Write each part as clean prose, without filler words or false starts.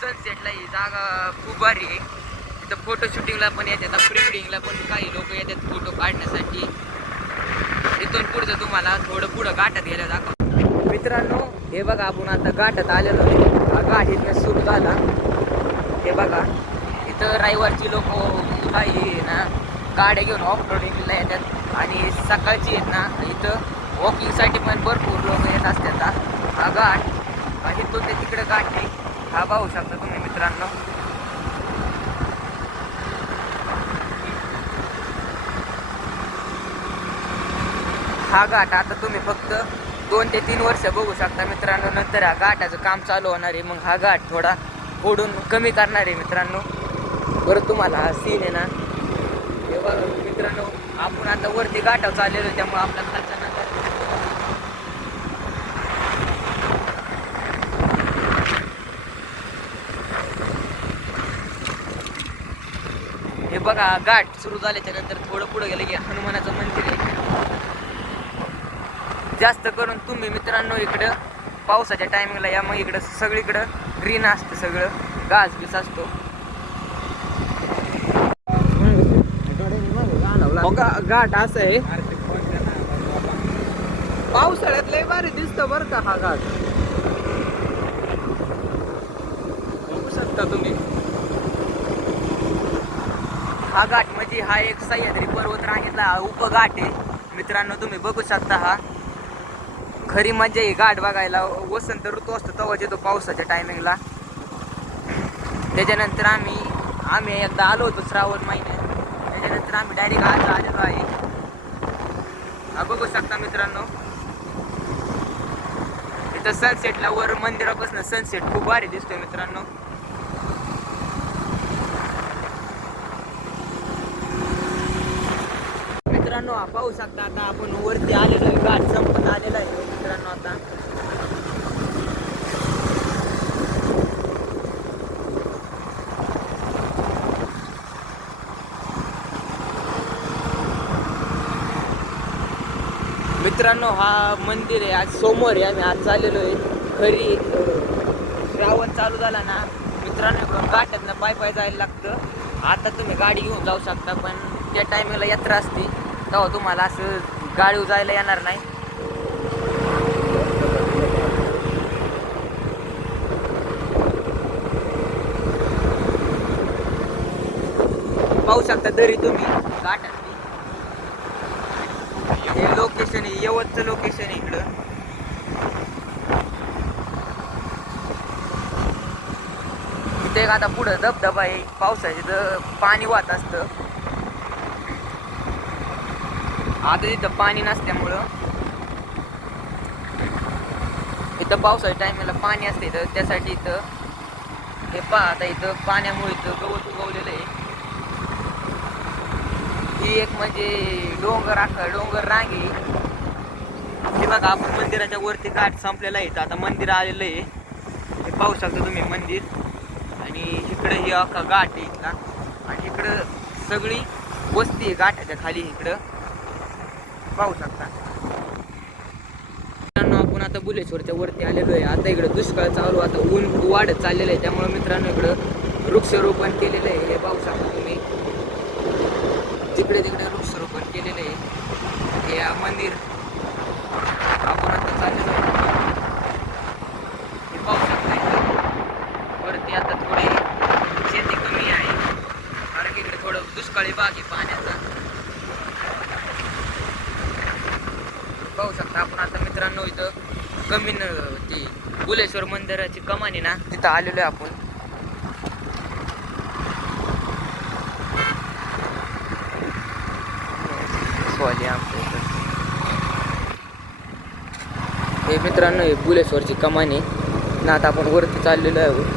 सनसेटला ही जागा खूप भारी आहे. इथं फोटो शूटिंगला पण येतात, प्री वेडिंगला पण काही लोक येतात फोटो काढण्यासाठी. इथून पुढचं तुम्हाला थोडं पुढं घाटात गेलं दाखव. मित्रांनो हे बघा, आपण आता घाटात आलेलो आहे. हा घाट इथं सुरू झाला. हे बघा, इथं रविवारची लोक काही ना गाड्या घेऊन ऑफ रोडिंगला येतात आणि सकाळची आहेत ना इथं वॉकिंगसाठी पण भरपूर लोक येत असतात. हा घाट इथून ते तिकडे घाट आहे. हा पाहू शकता तुम्ही मित्रांनो. हा घाट आता तुम्ही फक्त 2 ते 3 वर्ष बघू शकता मित्रांनो. नंतर हा घाटाचं काम चालू होणार आहे. मग हा घाट थोडा फोडून कमी करणार आहे मित्रांनो. बरं तुम्हाला हा सीन आहे ना हे बघा मित्रांनो, आपण आता वरती घाटावर चाललेलो त्यामुळे आपला खालचा हे बघा घाट सुरू झाल्याच्या नंतर थोडं पुढे गेलं की हनुमानाचं मंदिर आहे. जास्त करून तुम्ही मित्रांनो इकडं पावसाच्या टायमिंगला या. मग इकडं सगळीकडं ग्रीन असतं, सगळं घास बीस असतो. घाट असं आहे, पावसाळ्यात लय भारी दिसतं बरं का हा घाट. बघू शकता तुम्ही. हा घाट म्हणजे हा एक सह्याद्री पर्वत रांगेतला उपघाट आहे मित्रांनो. तुम्ही बघू शकता. हा खरी मजा आहे घाट बघायला. वसंत ऋतू असतो तेव्हाच येतो पावसाच्या टायमिंगला. त्याच्यानंतर आम्ही एकदा आलो होतो श्रावण महिन्यात. त्याच्यानंतर आम्ही डायरेक्ट आज आलेलो आहे. हा बघू शकता मित्रांनो. इथं सनसेटला वर मंदिरापासून सनसेट खूप भारी दिसतोय मित्रांनो. मित्रांनो हा पाहू शकता. आता आपण वरती आलेलो आहे, घाट संपत आलेला आहे मित्रांनो. आता मित्रांनो हा मंदिर आहे. आज सोमवार आहे, आम्ही आज चाललेलो आहे. खरी श्रावण चालू झाला ना मित्रांनो इकडून घाटातनं पाय जायला लागतं. आता तुम्ही गाडी घेऊन जाऊ शकता, पण त्या टायमिंगला यात्रा असते तेव्हा तुम्हाला असं गाडी जायला येणार नाही. पाहू शकता दरी तुम्ही घाटात. हे लोकेशन आहे, यवतचं लोकेशन आहे इकडं. इथे एक आता पुढं धबधबा आहे. पावसाचे तर पाणी वाहत असतं. आता इथं पाणी नसल्यामुळं इथं पावसाच्या टायमाला पाणी असतं इथं. त्यासाठी इथं हे पहा, आता इथं पाण्यामुळे इथं गवत उगवलेलं आहे. ही एक म्हणजे डोंगर रांग आहे. हे बघा, आपण मंदिराच्या वरती घाट संपलेला आहे. आता मंदिर आलेलं आहे. हे पाहू शकता तुम्ही मंदिर. आणि इकडे ही अख्खा घाट आहे इथला. आणि इकडं सगळी वस्ती आहे घाटाच्या खाली. इकडं पाहू शकता. आपण आता बुलेश्वरच्या वरती आलेलो आहे. आता इकडं दुष्काळ चालू, आता ऊन वाढत चाललेलं आहे. त्यामुळे मित्रांनो इकडं वृक्षारोपण केलेलं आहे. हे पाहू शकता तुम्ही. तिकडे वृक्षारोपण केलेलं आहे. हे मंदिर आपण आता चाललेलो आहे. हे पाहू शकता. वरती आता थोडी शेती कमी आहे, कारण की इकडे थोडं दुष्काळी भाग आहे पाण्याचा. पाहू शकता आपण आता मित्रांनो इथं ती बुलेश्वर मंदिराची कमानी ना तिथं आलेलो आहे आपण. हे मित्रांनो हे बुलेश्वरची कमानी ना. आता आपण वरती चाललेलो आहे.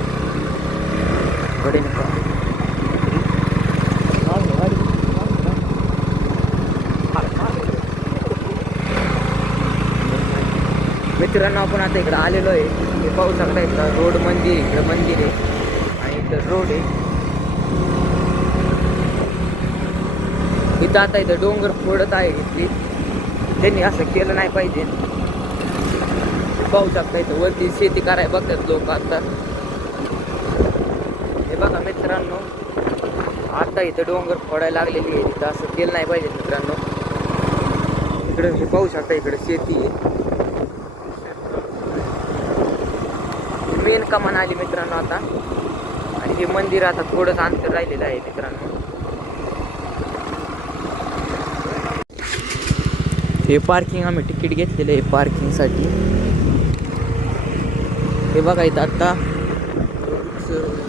मित्रांनो आपण आता इकडं आलेलो आहे. हे पाहू शकता इकडं रोड मंदिर, इकडं मंदिर आहे आणि इकडं रोड आहे. इथं आता इथं डोंगर फोडत आहे इथली. त्यांनी असं केलं नाही पाहिजे. पाहू शकता इथं वरती शेती करायला बघतात लोक आता. हे बघा मित्रांनो, आता इथं डोंगर फोडायला लागलेली आहे. तिथं असं केलं नाही पाहिजे मित्रांनो. इकडे हे पाहू शकता, इकडे शेती आहे. मेन कमान आली मित्रांनो आता. आणि हे मंदिर आता थोडंच अंतर राहिलेलं आहे मित्रांनो. हे पार्किंग आम्ही तिकीट घेतलेलं आहे पार्किंगसाठी. हे बघा इथं आता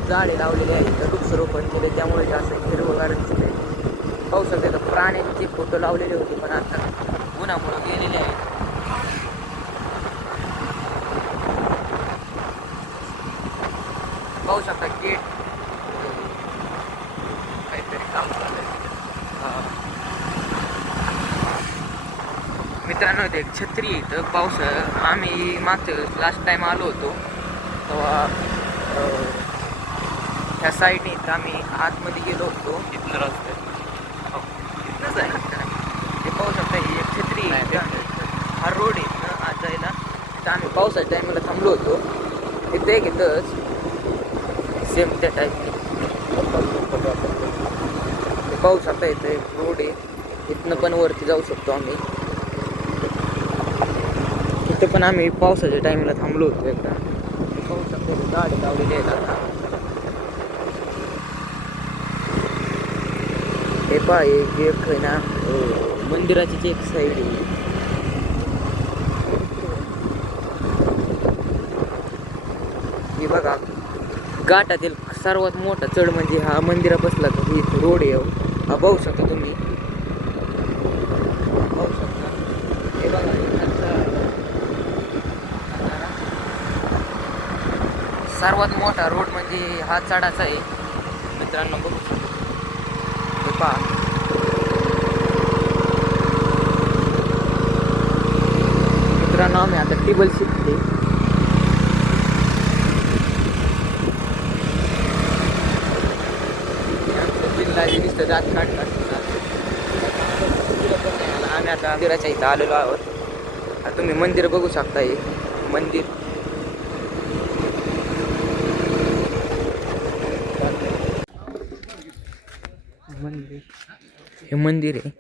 झाडे लावलेले आहेत, इथं वृक्षारोपण केले, त्यामुळे जास्त हिरवगार दिसते. पाहू शकता इथं प्राण्यांचे फोटो लावलेले होते, पण आता उन्हामुळे गेलेले आहेत. पाहू शकता गेट काहीतरी काम चाललंय. मित्रांनो एक छत्री इथं पाऊस. आम्ही मागच्या लास्ट टाइम आलो होतो तेव्हा ह्या साईडने इथं आम्ही आतमध्ये गेलो होतो. इथलं रस्ते इथनंच आहे. हे पाहू शकता ही एक छत्री आहे. हा रोड आहे ना आज जायला. तिथं आम्ही पावसाच्या टायमाला थांबलो होतो. इथं एक इथंच सेम त्या टाईपने पाहू शकता. इथं एक रोड आहे, इथनं पण वरती जाऊ शकतो आम्ही. इथं पण आम्ही पावसाच्या टाईमला थांबलो होतो एकदा. पाहू शकतो गाडी लावलेली आहेत आता. हे पहा एक आहे ना मंदिराचीच एक साईड आहे. हे बघा घाटातील सर्वात मोठा चढ म्हणजे हा मंदिरा बसला तर इथं रोड आहे. हा पाहू शकता तुम्ही. पाहू शकता हे बघा सर्वात मोठा रोड म्हणजे हा चढाचा आहे मित्रांनो. बघू शकता हे पहा. मित्रांनो आम्ही आता टेबल शिकते. नुसतं जात काढतात. आम्ही आता मंदिराच्या इथं आलेलो आहोत. आता तुम्ही मंदिर बघू शकता. हे मंदिर हे मंदिर आहे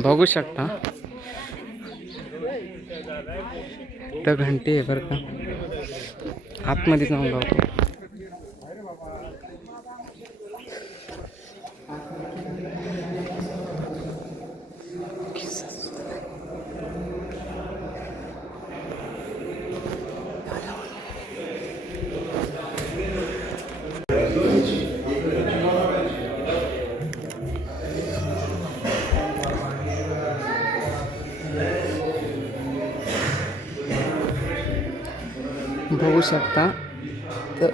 बघू शकता. तर घंटे आहे बरं का. आतमध्ये जाऊन लावतो. बघू शकता तर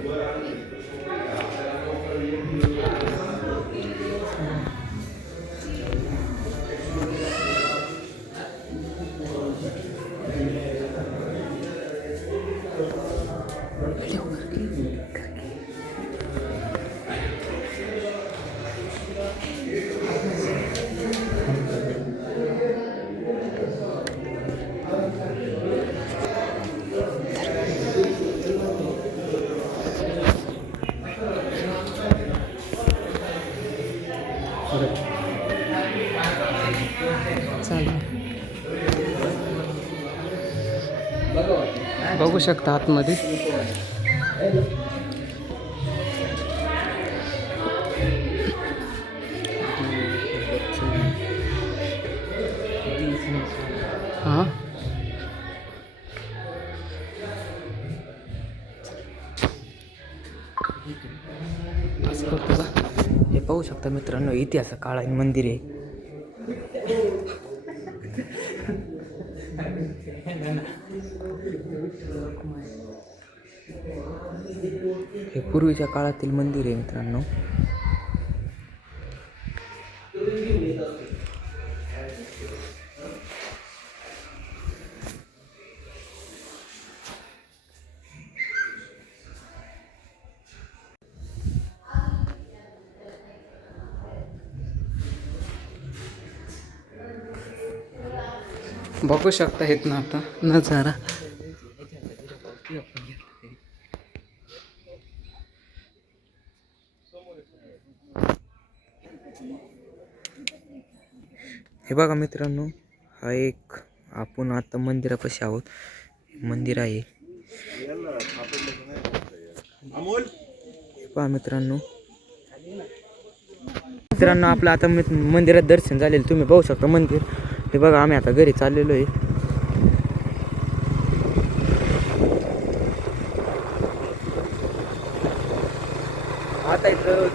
बघू शकता आतमध्ये. हां असं करतो का. हे पाहू शकता मित्रांनो इतिहास काळातील मंदिर आहे. हे पूर्वीच्या काळातील मंदिर आहे मित्रांनो. बघू शकता येत ना आता नजारा. हे बघा मित्रांनो, हा एक आपण आता मंदिरापाशी आहोत. मंदिर आहे. हे पहा मित्रांनो, आपलं आता मंदिरात दर्शन झालेलं तुम्ही पाहू शकता मंदिर. हे बघा आम्ही आता घरी चाललेलो आहे. आता इथं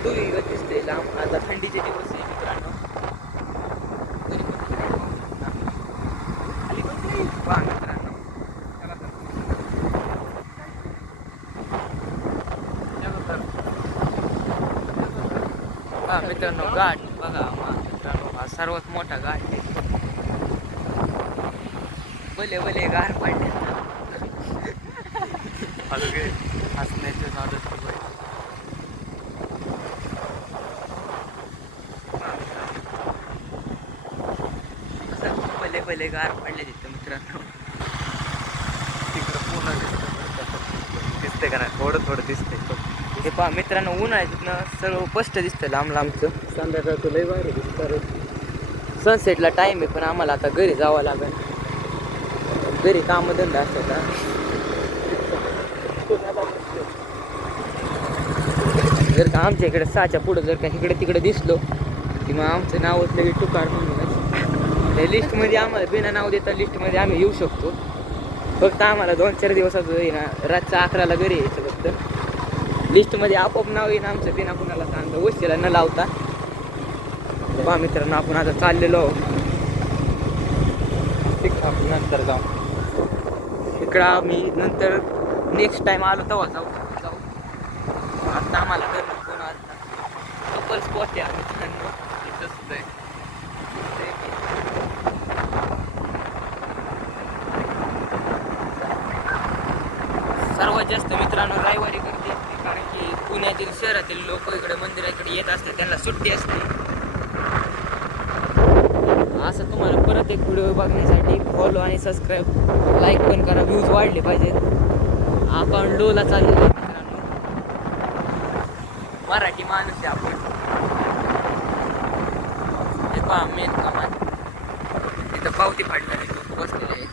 दिसते लांब. आता थंडीचे दिवस आहे मित्रांनो. पहा मित्रांनो, हा मित्रांनो घाट बघा. मित्रांनो हा सर्वात मोठा घाट आहे. भले भले गार पडले हसण्याचे नादच खूप आहे. भले भले गार पडले तिथं मित्रांनो. तिकडं पूर्ण दिसते का नाही? थोडं थोडं दिसतंय. हे पहा मित्रांनो, ऊन आहे तिथनं सर्व स्पष्ट दिसतं लांब लांबचं. संध्याकाळचं लय भारी दिसतं. सनसेटला टाईम आहे, पण आम्हाला आता घरी जावं लागेल. घरी कामधंदा असतात. जर का आमच्या इकडे 6च्या पुढं जर का इकडे तिकडे दिसलो की मग आमचं नावच लगेच टुकार म्हणूनच त्या लिस्टमध्ये आम्हाला बिना नाव देता लिस्टमध्ये आम्ही येऊ शकतो. फक्त आम्हाला 2-4 दिवसाचं आहे ना, रातच्या 11ला घरी यायचं. फक्त लिस्टमध्ये आपोआप नाव येईन आमचं, बिना कुणाला सांगता वस्तीला न लावता. पहा मित्रांनो, आपण आता चाललेलो आपण नंतर जाऊ. इकडं आम्ही नंतर नेक्स्ट टाइम आलो तेव्हा जाऊ. आता आम्हाला करणं कोण आता कपल स्पॉट आहे मित्रांनो. इथंच आहे. सर्वात जास्त मित्रांनो रविवारी गर्दी असते, कारण की पुण्यातील शहरातील लोक इकडे मंदिराकडे येत असतात, त्यांना सुट्टी असते. असं तुम्हाला परत एक व्हिडिओ बघण्यासाठी फॉलो आणि सबस्क्राईब लाईक पण करा. व्ह्यूज वाढले पाहिजेत. आपण लोला चाललेलो आहे मित्रांनो. मराठी माणूस आहे आपण. हे पहा मेन कमान, तिथं पावती फाडणारे लोक बसलेले आहेत.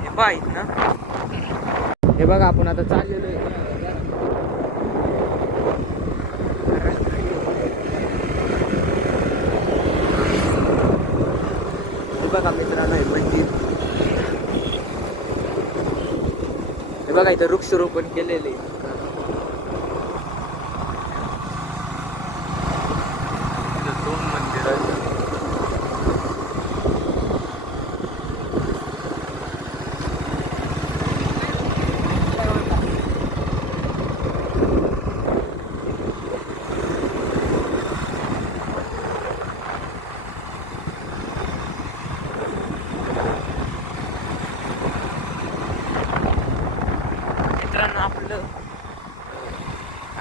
हे पहा इथं. हे बघा आपण आता चाललेलो आहे. हे बघा मित्रांनो, हे मंदिर. हे बघा इथं वृक्षारोपण केलेले आहे. दोन मंदिर आहेत.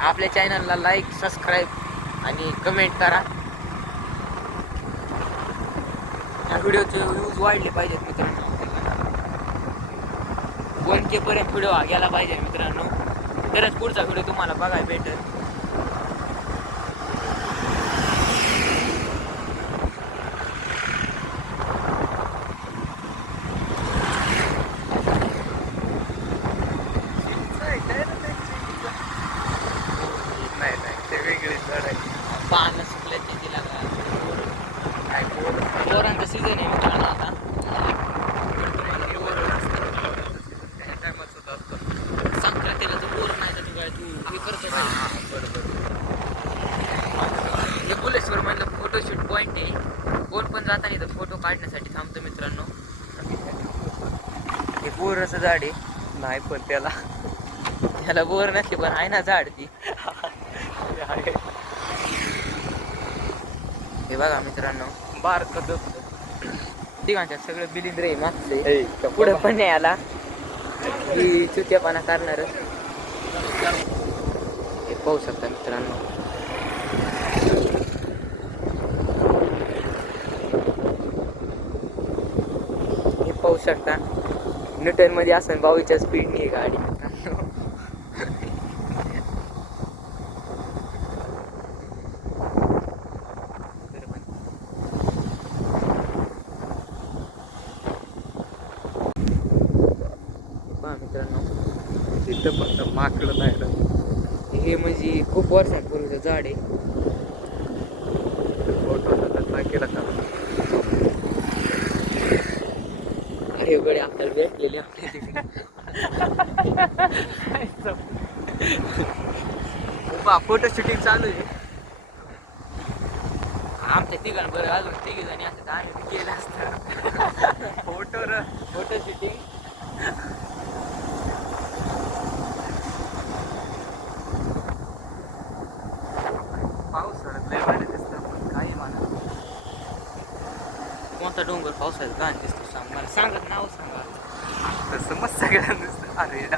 आपल्या चॅनलला लाईक, सबस्क्राईब आणि कमेंट करा. या व्हिडिओचे व्ह्यूज वाढले पाहिजेत मित्रांनो. 1K पर्यंत व्हिडिओ गेला पाहिजे मित्रांनो, तरच पुढचा व्हिडिओ तुम्हाला बघायला भेटेल. पानं सुकल्याचे तिला काय बोरांचा सीझन आहे मित्रांनो आता. संक्रांतीला तर बोर नाही तर काय तू हे करतो का? हे बुलेश्वर मधलं फोटोशूट पॉईंट आहे. कोण पण जाताना इथं फोटो काढण्यासाठी थांबतो मित्रांनो. हे बोराचं झाड आहे. नाही पण त्याला बोर नसते, पण आहे ना झाड ती. हे बघा मित्रांनो, बारकं तिघांच्या सगळं बिलिंद्र आहे मागचे. पुढे पण नाही आला. ही चुत्यापणा करणार. हे पाहू शकता मित्रांनो. हे पाहू शकता न्यूटन मध्ये असं 22च्या स्पीडनी आहे गाडी मित्रांनो. पहा मित्रांनो, तिथं फक्त माकडं नाही राहत. हे म्हणजे खूप वर्षांपूर्वीचं झाड आहे. फोटो त्याचा केला का? अरे गडे आपल्याला भेटलेले आपल्या तिकडे. फोटो शूटिंग चालू आहे आमच्या तिघांना. बरं अजून तिघी जणी असतात आम्ही केलं असतं फोटो शूटिंग. पावसाळ्यात लय भारी दिसतं, पण काही म्हणा. कोणता डोंगर पावसाळ्यात घाण दिसतो सांग मला. सांगत नाव सांगा. तसं मग सगळ्यांना दिसतं. अरे असं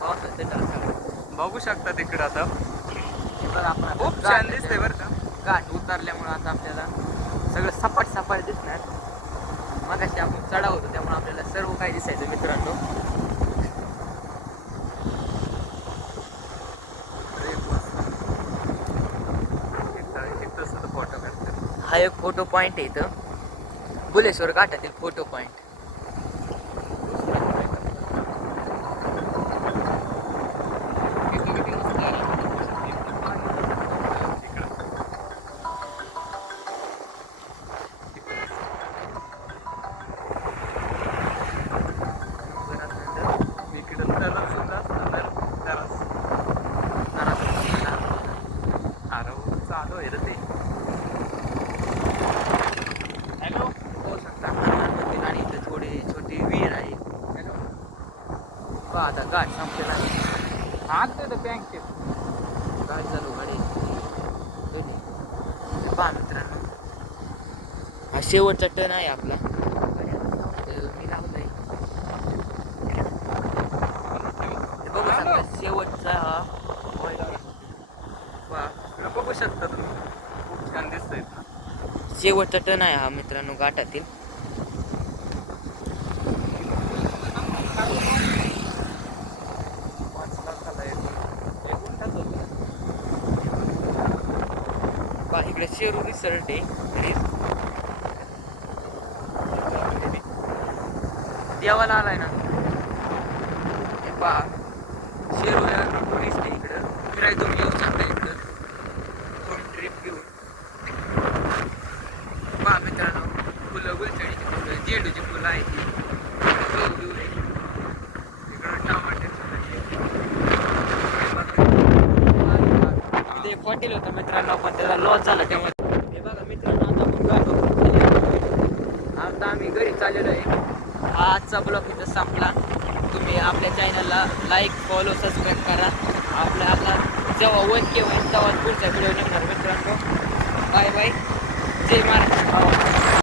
पावसाळ्यात बघू शकता तिकडं आता आपण खूप छान दिसतंय बरं का. घाट उतरल्यामुळे आता आपल्याला सगळं सपाट सपाट दिसणार. मगाशी आपण चढाव होतो त्यामुळे आपल्याला सर्व काही दिसायचं मित्रांनो. फोटो काढतो. हा एक फोटो पॉइंट आहे इथं बुलेश्वर घाटातील फोटो पॉइंट. चालू आहे रे ते. हॅलो पाहू शकता हनुमान मंदिर आणि इथं थोडी छोटी विहीर आहे. हॅलो पहा आता घाट संपलेला आहे. आणतो तो बँकेत. काय चालू गाडी पहा मित्रांनो. हा शेवटचा टर्न आहे आपला. मी लावलाय बघू शकता शेवटचा हा पहा. बघू शकता तुम्ही, खूप छान दिसतंय. शेवटचा टर्न आहे हा मित्रांनो घाटातील. पहा इकडे शेरू रिसॉर्ट आहे. देवाला आलाय ना. हे पहा शेरू टुरिस्ट आहे इकडं. फिरायला तुम्ही येऊ शकता इकडं थोडी ट्रिप घेऊन. पहा मित्रांनो फुलं गुलछडीची फुलं झेंडूची फुलं आहेत. इथे एक हॉटेल होतं मित्रांनो पण त्याला लॉस झाला त्यामुळे. हे बघा मित्रांनो आता आपण गाठो. आता आम्ही घरी चाललेलो आहे. हा आजचा ब्लॉग इथं संपला. तुम्ही आपल्या चॅनलला लाईक फॉलो सबस्क्राईब करा. आपला जेव्हा 1K होईल तेव्हा पुढचा व्हिडिओ निघणार मित्रांनो. Bye bye. जय महाराष्ट्र.